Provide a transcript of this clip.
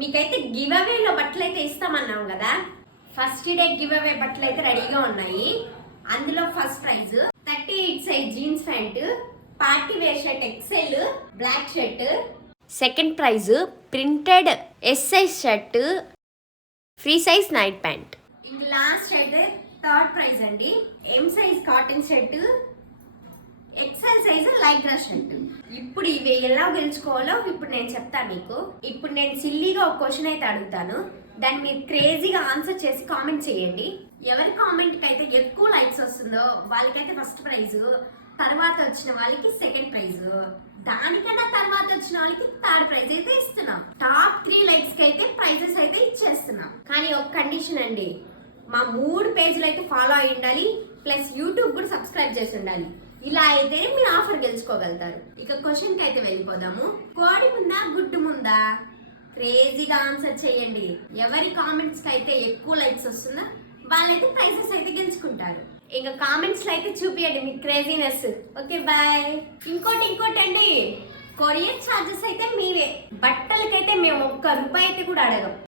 మీకైతే గివ్ అవేలో బట్టలు అయితే ఇస్తామన్నాం కదా. ఫస్ట్ డే గివ్ అవే బట్టలు అయితే రెడీగా ఉన్నాయి. అందులో first prize 38 size jeans pant, party wear shirt XL black shirt. Second prize printed S size shirt, free size night pant. ఇంక లాస్ట్ అయితే థర్డ్ ప్రైజ్ అండి, M size cotton shirt, XL size light dress shirt. ఇప్పుడు ఇవి ఎలా గెలుచుకోవాలో ఇప్పుడు నేను చెప్తాను మీకు. ఇప్పుడు నేను సిల్లీగా ఒక క్వశ్చన్ అయితే అడుగుతాను, దాన్ని మీరు క్రేజీగా ఆన్సర్ చేసి కామెంట్ చేయండి. ఎవరి కామెంట్కి అయితే ఎక్కువ లైక్స్ వస్తుందో వాళ్ళకైతే ఫస్ట్ ప్రైజ్, తర్వాత వచ్చిన వాళ్ళకి సెకండ్ ప్రైజ్, దానికన్నా తర్వాత వచ్చిన వాళ్ళకి థర్డ్ ప్రైజ్ అయితే ఇస్తున్నాం. టాప్ 3 లైక్స్కి అయితే ప్రైజెస్ అయితే ఇచ్చేస్తున్నాం. కానీ ఒక కండిషన్ అండి, మా 3 పేజీలు అయితే ఫాలో అయి ఉండాలి, ప్లస్ యూట్యూబ్ కూడా సబ్స్క్రైబ్ చేసి ఉండాలి. ఇలా అయితే మీరు ఆఫర్ గెలుచుకోగలుగుతారు. ఇక క్వశ్చన్కి అయితే వెళ్ళిపోదాము. కోడి ముందా గుడ్డు ముందా? క్రేజీగా ఆన్సర్ చేయండి. ఎవరి కామెంట్స్ కి అయితే ఎక్కువ లైక్స్ వస్తుందో వాళ్ళైతే ప్రైజెస్ అయితే గెలుచుకుంటారు. ఇంకా కామెంట్స్ లో అయితే చూపియండి మీ క్రేజీనెస్. Okay bye. ఇంకోటి అండి, కొరియర్ ఛార్జెస్ అయితే మీవే. బట్టలకైతే మేము 1 రూపాయి అయితే కూడా అడగం.